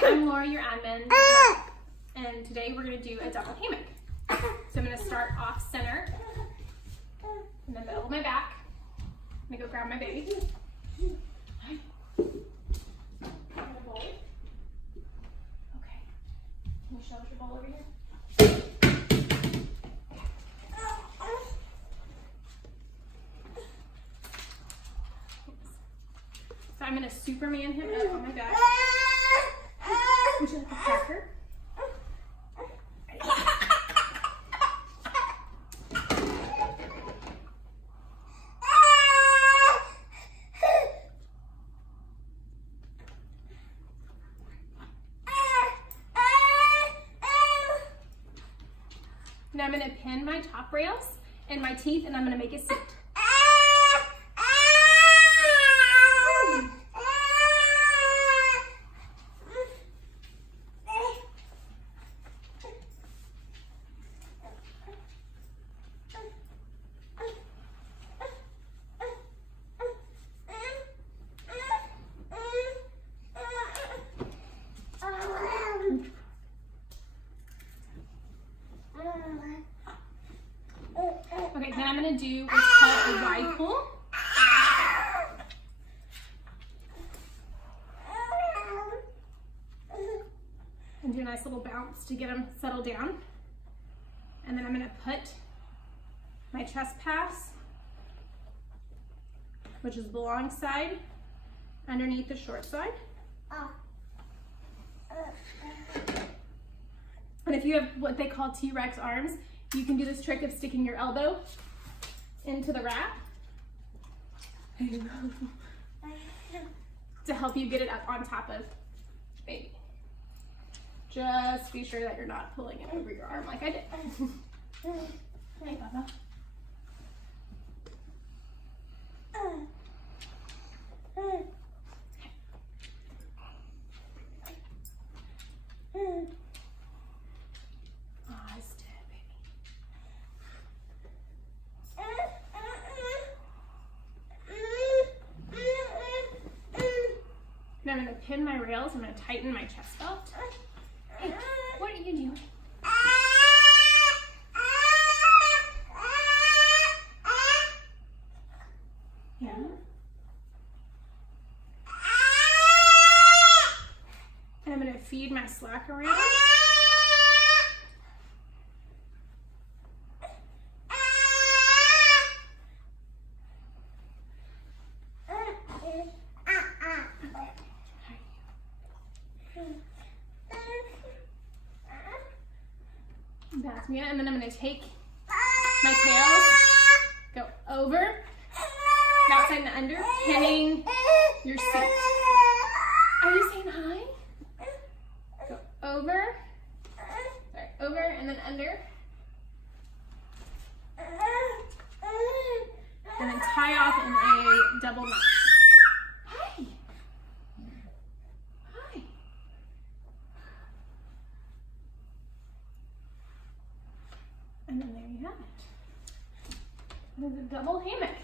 Hi, I'm Laura, your admin, and today we're going to do a double hammock. So I'm going to start off center, in the middle of my back. I'm going to go grab my baby. Hi. Bowl. Okay. Can you show us your bowl over here? So I'm going to Superman him up on my back. Would you like a cracker? Now I'm going to pin my top rails and my teeth, and I'm going to make it sit. Okay, then I'm going to do what's called a wide pull. And do a nice little bounce to get them settled down. And then I'm going to put my chest pass, which is the long side, underneath the short side. And if you have what they call T-Rex arms, you can do this trick of sticking your elbow into the wrap to help you get it up on top of baby. Just be sure that you're not pulling it over your arm like I did. Hey, Bubba. Now I'm going to pin my rails. I'm going to tighten my chest belt. Hey, what are you doing? Yeah. And I'm going to feed my slack around. That's me. And then I'm going to take my tails, go over, outside and under, pinning your seat. Are you saying hi? Go over, sorry, over and then under. And then tie off in a double knot. Hi. Hi. And then there you have it. There's a double hammock.